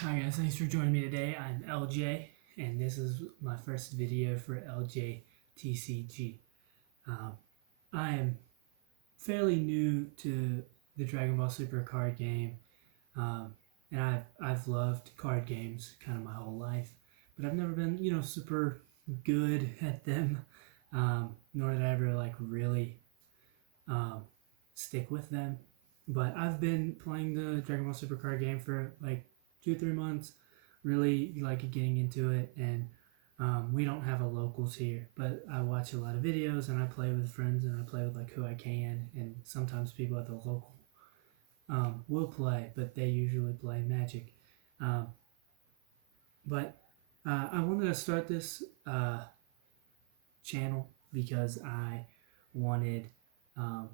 Hi guys, thanks for joining me today. I'm LJ, and this is my first video for LJTCG. Um, I am fairly new to the Dragon Ball Super card game, and I've loved card games kind of my whole life, but I've never been super good at them, nor did I ever really um, stick with them. But I've been playing the Dragon Ball Super card game for like 2 or 3 months, really like getting into it. And we don't have a locals here, but I watch a lot of videos and I play with friends and I play with like who I can. And sometimes people at the local will play, but they usually play Magic. Um, but I wanted to start this channel because I wanted um,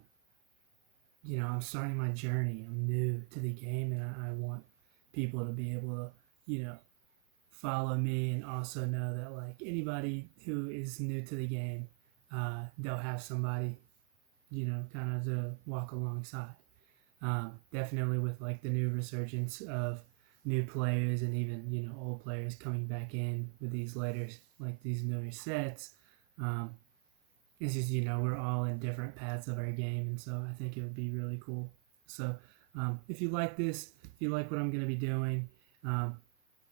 I'm starting my journey. I'm new to the game, and I want people to be able to, follow me and also know that like anybody who is new to the game, they'll have somebody, kind of to walk alongside. Definitely with like the new resurgence of new players and even old players coming back in with these later like these newer sets. Um, it's just we're all in different paths of our game, and so I think it would be really cool. So if you like this, if you like what I'm going to be doing, um,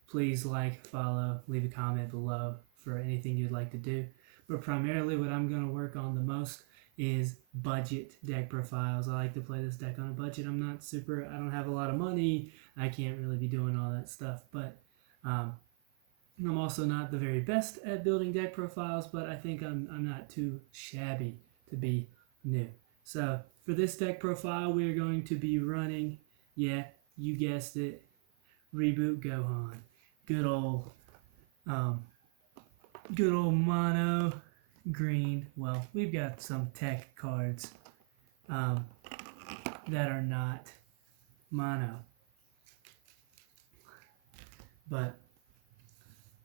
please like, follow, leave a comment below for anything you'd like to do. But primarily what I'm going to work on the most is budget deck profiles. I like to play this deck on a budget. I don't have a lot of money. I can't really be doing all that stuff, but I'm also not the very best at building deck profiles, but I think I'm not too shabby to be new. So for this deck profile, we're going to be running, yeah, you guessed it, Reboot Gohan. Good old, um, good old mono green. Well, we've got some tech cards um, that are not mono, but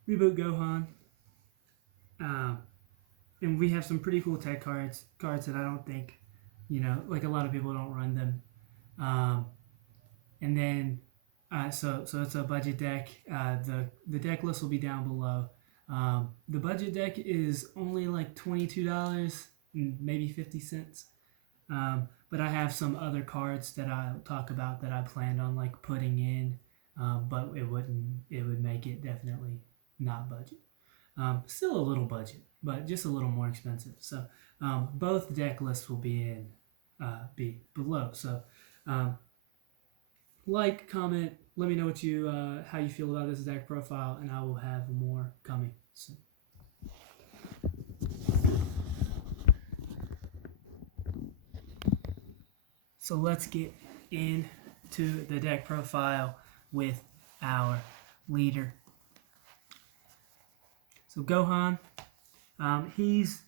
Reboot Gohan. And we have some pretty cool tech cards that I don't think, like a lot of people don't run them. And then, so it's a budget deck. The deck list will be down below. The budget deck is only like $22, maybe 50 cents. But I have some other cards that I'll talk about that I planned on like putting in, but it would make it definitely not budget. Still a little budget, but just a little more expensive. So both deck lists will be below. So like, comment, let me know what how you feel about this deck profile, and I will have more coming soon. So let's get into the deck profile with our leader. So Gohan, he's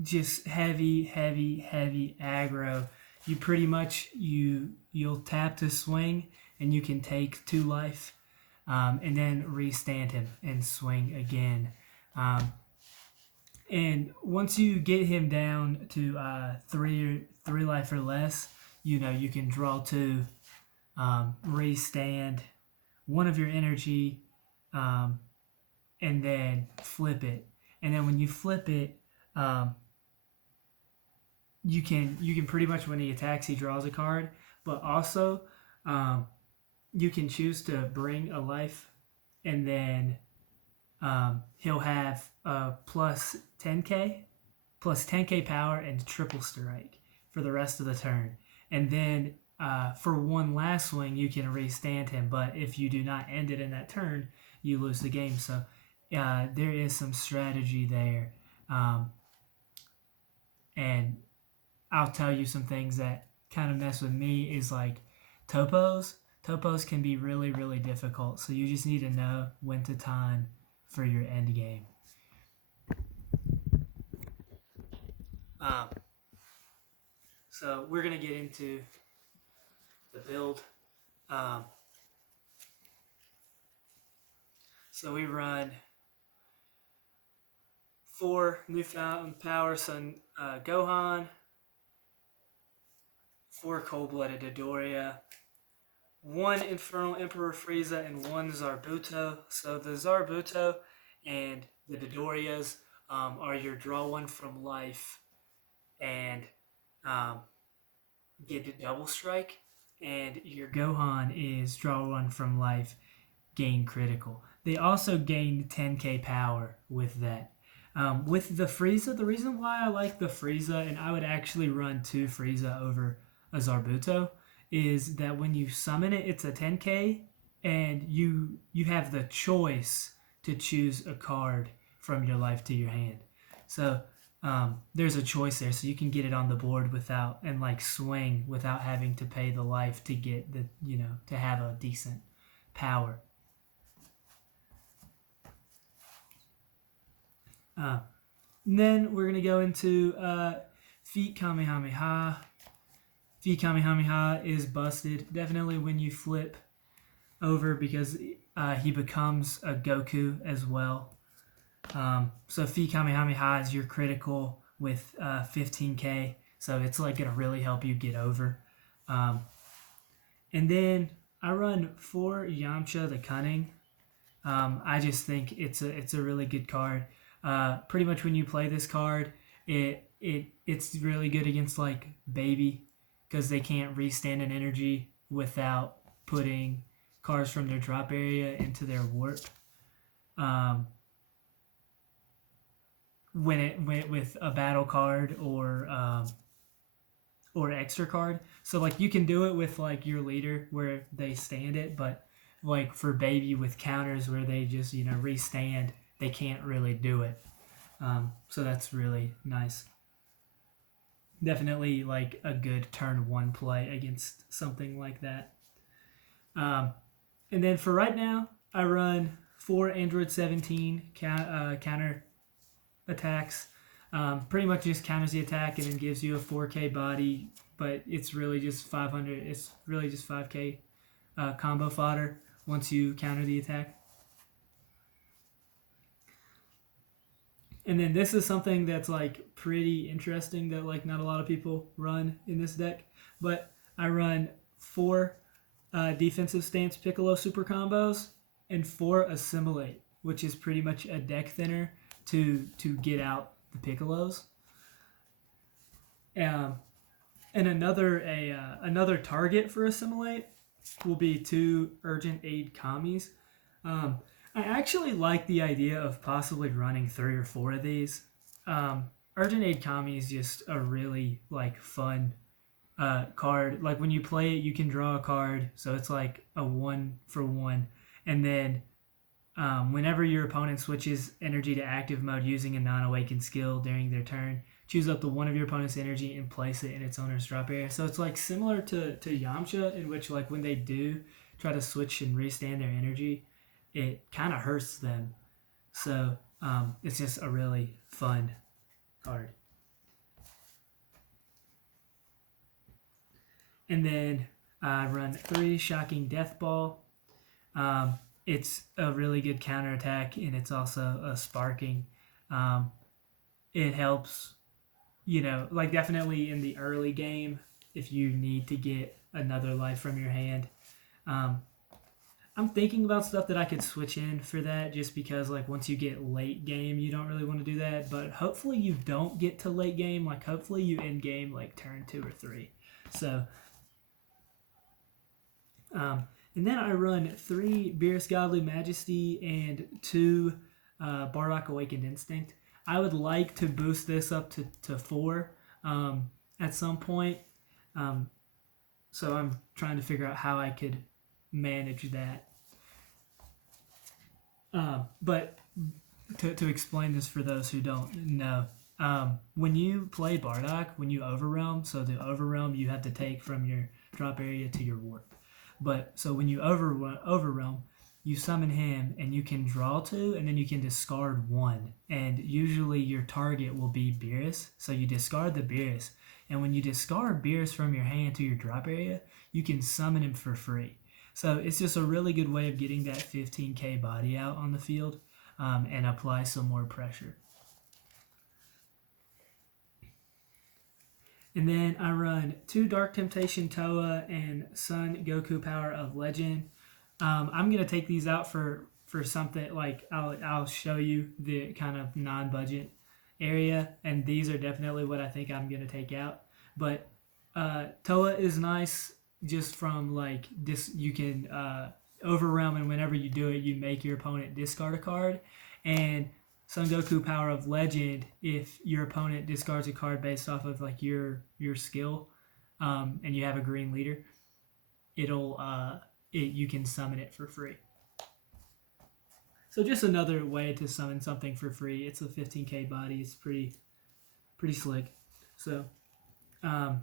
just heavy aggro. You pretty much you'll tap to swing, and you can take 2 life, and then restand him and swing again. And once you get him down to 3 life or less, you can draw 2, restand 1 of your energy, and then flip it. And then when you flip it, you can pretty much, when he attacks, he draws a card. But also, you can choose to bring a life, and then he'll have plus 10k power and triple strike for the rest of the turn. And then for 1 last swing, you can restand him. But if you do not end it in that turn, you lose the game. So there is some strategy there. And I'll tell you some things that kind of mess with me is like topos. Topos can be really difficult. So you just need to know when to time for your end game. So we're going to get into the build. So we run 4 newfound power, so Gohan, 4 cold-blooded Dodoria, one Infernal Emperor Frieza and one Zarbuto. So the Zarbuto and the Dodorias are your draw one from life and um, get a double strike, and your Gohan is draw one from life, gain critical. They also gain 10k power with that. With the Frieza, the reason why I like the Frieza, and I would actually run two Frieza over a Zarbuto, is that when you summon it, it's a 10k, and you have the choice to choose a card from your life to your hand. So there's a choice there, so you can get it on the board without and like swing without having to pay the life to get the to have a decent power. And then we're gonna go into Feet Kamehameha. Feet Kamehameha is busted definitely when you flip over because he becomes a Goku as well. So Feet Kamehameha is your critical with 15k, so it's like gonna really help you get over. And then I run 4 Yamcha the Cunning. I just think it's a really good card. Pretty much when you play this card, it's really good against like Baby because they can't restand an energy without putting cards from their drop area into their warp. When it went with a battle card or extra card, so like you can do it with like your leader where they stand it, but like for Baby with counters where they just restand, they can't really do it. So that's really nice. Definitely like a good turn 1 play against something like that. And then for right now, I run 4 Android 17 counter attacks. Pretty much just counters the attack and then gives you a 4k body, but it's really just 500. It's really just 5k combo fodder once you counter the attack. And then this is something that's like pretty interesting that like not a lot of people run in this deck, but I run 4 defensive stance Piccolo super combos and 4 assimilate, which is pretty much a deck thinner to get out the Piccolos. And another target for assimilate will be 2 urgent aid Kamis. I actually like the idea of possibly running 3 or 4 of these. Urgent Aid Kami is just a really like fun card. Like when you play it, you can draw a card, so it's like a 1-for-1. And then whenever your opponent switches energy to active mode using a non-awakened skill during their turn, choose up to one of your opponent's energy and place it in its owner's drop area. So it's like similar to Yamcha, in which like when they do try to switch and restand their energy, it kind of hurts them. So it's just a really fun card. And then I run 3 Shocking Death Ball. It's a really good counterattack, and it's also a sparking. It helps, like definitely in the early game if you need to get another life from your hand. I'm thinking about stuff that I could switch in for that just because like once you get late game, you don't really want to do that. But hopefully you don't get to late game. Like hopefully you end game like turn 2 or 3. So, and then I run 3 Beerus Godly Majesty and 2 Bardock Awakened Instinct. I would like to boost this up to 4 at some point. So I'm trying to figure out how I could manage that. But to explain this for those who don't know, when you play Bardock, when you Overwhelm, so the Overwhelm you have to take from your drop area to your warp. But so when you Overwhelm, you summon him and you can draw 2 and then you can discard 1. And usually your target will be Beerus, so you discard the Beerus. And when you discard Beerus from your hand to your drop area, you can summon him for free. So it's just a really good way of getting that 15k body out on the field and apply some more pressure. And then I run 2 Dark Temptation Toa and Sun Goku Power of Legend. I'm gonna take these out for something like I'll show you the kind of non-budget area, and these are definitely what I think I'm gonna take out. But Toa is nice just from like this. You can Overwhelm, and whenever you do it, you make your opponent discard a card. And Son Goku Power of Legend, if your opponent discards a card based off of like your skill, and you have a green leader, you can summon it for free. So just another way to summon something for free. It's a 15k body. It's pretty slick. So, and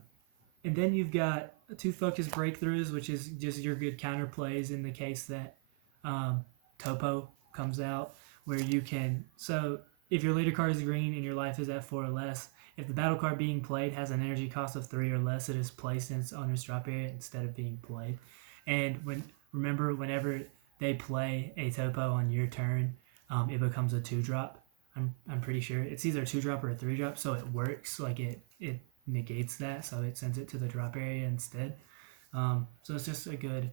then you've got 2 Focus Breakthroughs, which is just your good counter plays in the case that Topo comes out, where you can. So if your leader card is green and your life is at 4 or less, if the battle card being played has an energy cost of 3 or less, it is placed in its owner's drop area instead of being played. And whenever they play a Topo on your turn, it becomes a 2-drop. I'm pretty sure it's either a 2-drop or a 3-drop, so it works. Like it negates that, so it sends it to the drop area instead. So it's just a good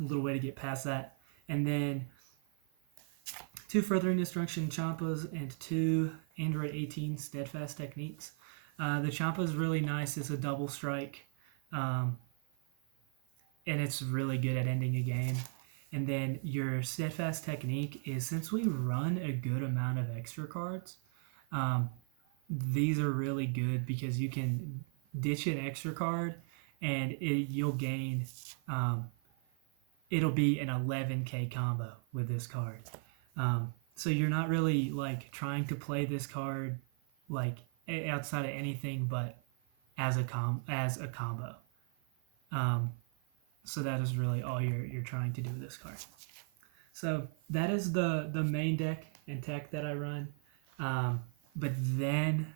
little way to get past that. And then 2 Furthering Destruction Champas and 2 Android 18 Steadfast Techniques. The Champa is really nice. It's a double strike, and it's really good at ending a game. And then your Steadfast Technique is, since we run a good amount of extra cards, these are really good because you can ditch an extra card and you'll gain, it'll be an 11k combo with this card. So you're not really like trying to play this card like outside of anything but as a combo. So that is really all you're trying to do with this card. So that is the main deck and tech that I run. But then,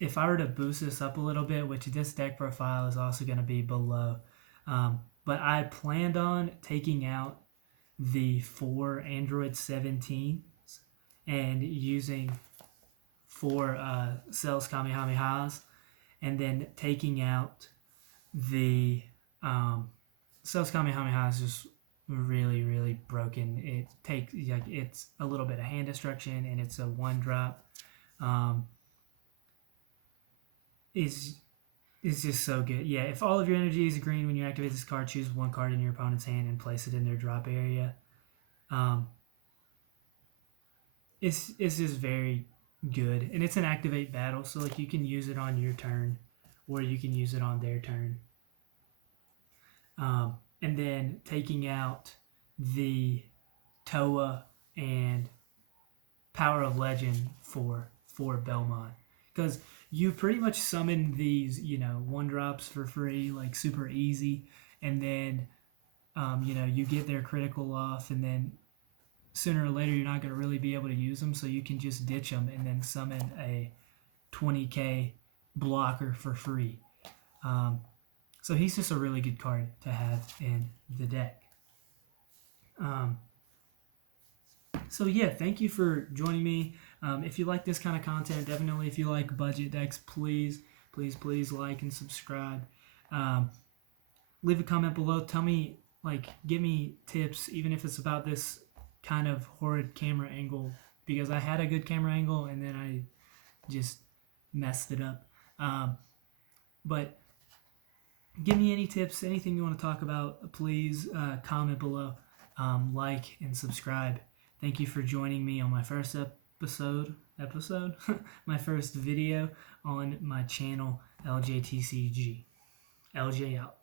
if I were to boost this up a little bit, which this deck profile is also going to be below, but I planned on taking out the 4 Android 17s and using 4 Cells Kamehamehas, and then taking out the Cells Kamehameha is just really broken. It takes it's a little bit of hand destruction, and it's a 1-drop. It's just so good. Yeah, if all of your energy is green when you activate this card, choose 1 card in your opponent's hand and place it in their drop area. It's just very good, and it's an activate battle, so like you can use it on your turn, or you can use it on their turn. And then taking out the Toa and Power of Legend for Belmont, because you pretty much summon these 1-drops for free, like super easy, and then you get their critical off, and then sooner or later you're not going to really be able to use them, so you can just ditch them and then summon a 20k blocker for free. So he's just a really good card to have in the deck. So yeah, thank you for joining me. If you like this kind of content, definitely if you like budget decks, please like and subscribe. Leave a comment below. Tell me, give me tips, even if it's about this kind of horrid camera angle, because I had a good camera angle and then I just messed it up. But give me any tips, anything you want to talk about, please comment below, like and subscribe. Thank you for joining me on my first episode, my first video on my channel, LJTCG. LJ out.